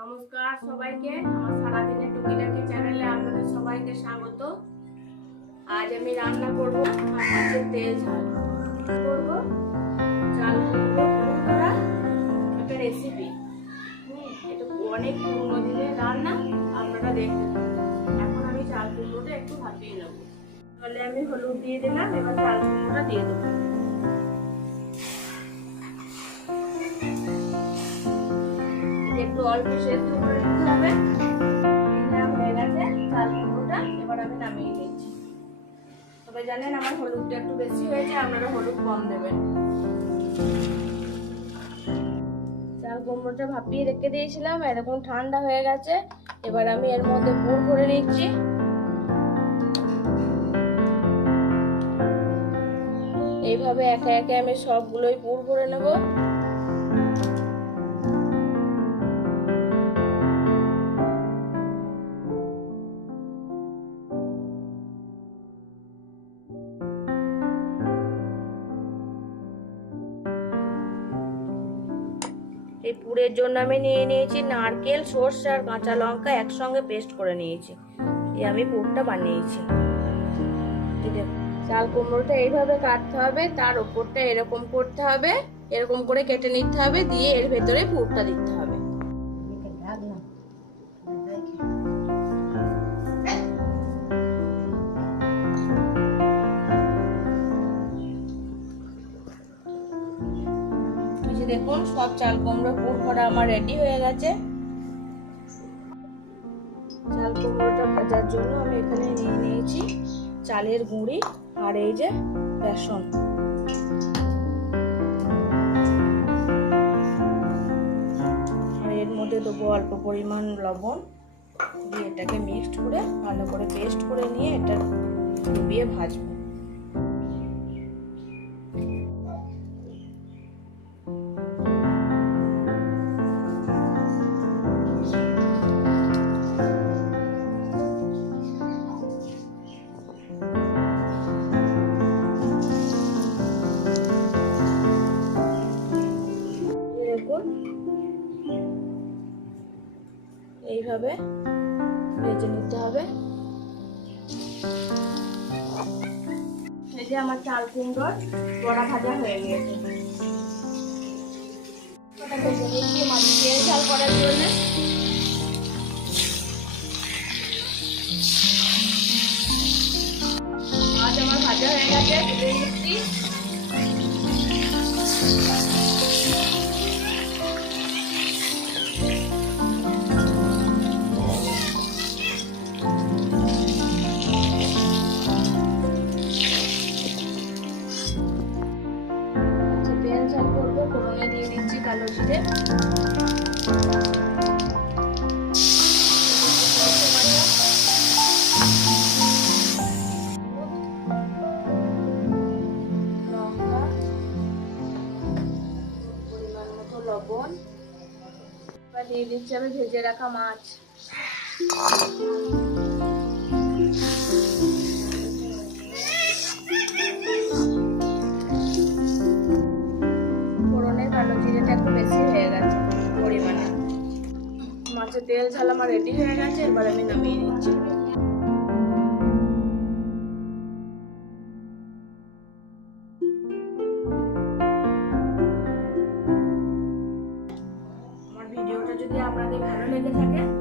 নমস্কার সবাইকে আমার সারাদিনের টুকিটাকি চ্যানেলে আপনাদের সবাইকে স্বাগত। আজ আমি রান্না করব তেল ঝাল। করব? চাল করা একটা রেসিপি এটা অনেক পুরনো দিনের রান্না, আপনারা দেখতে এখন আমি চাল কুমড়োটা একটু ভাপিয়ে নেব। তাহলে আমি হলুদ দিয়ে দিলাম, এবার চাল কুমড়োটা দিয়ে দেবো। নামিয়ে নিচ্ছি। তবে জানেন আমার হলুদটা একটু বেশি হয়েছে, আপনারা হলুদ কম দেবেন। চাল কুমড়োটা ভাপিয়ে রেখে দিয়েছিলাম, এরকম ঠান্ডা হয়ে গেছে। এবার আমি এর মধ্যে পুর করে নিচ্ছি। এইভাবে একে একে আমি সবগুলোই পুর করে নেব। এই পুরের জন্য আমি নিয়ে নিয়েছি নারকেল, সর্ষে আর কাঁচা লঙ্কা একসঙ্গে পেস্ট করে নিয়েছি। এই আমি পুরটা বানিয়েছি। চাল কুমড়োটা এইভাবে কাটতে হবে, তার ওপরটা এরকম করতে হবে, এরকম করে কেটে নিতে হবে, দিয়ে এর ভেতরে পুরটা দিতে হবে। দেখুন, সব চাল কুমড়ো পুর করা আমার রেডি হয়ে গেছে। চাল কুমড়োটা ভাজার জন্য আমি এখানে নিয়ে নিয়েছি চালের গুঁড়ি আর এই যে বেসন। আর এর মধ্যে দেবো অল্প পরিমাণ লবণ, দিয়ে এটাকে মিক্সড করে, ভালো করে পেস্ট করে নিয়ে এটা ডুবিয়ে ভাজবো। দেখুন এইভাবে ভেজে নিতে হবে। এই যে আমার চাল কুমড়োর বড়া ভাজা হয়ে গিয়েছে ওটা ভেজে নিচ্ছি মাছ তেল ঝাল করার জন্য। মাছ আমার ভাজা হয়ে গেছে দিয়ে দিচ্ছি, আমি ভেজে রাখা মাছ। ফোড়নের কালো জিরেটা একটু বেশি হয়ে গেছে পরিমাণে। মাছের তেল ঝাল আমার রেডি হয়ে গেছে, এবার আমি নামিয়ে নিচ্ছি। kooperatif Aron dan Gentek ya.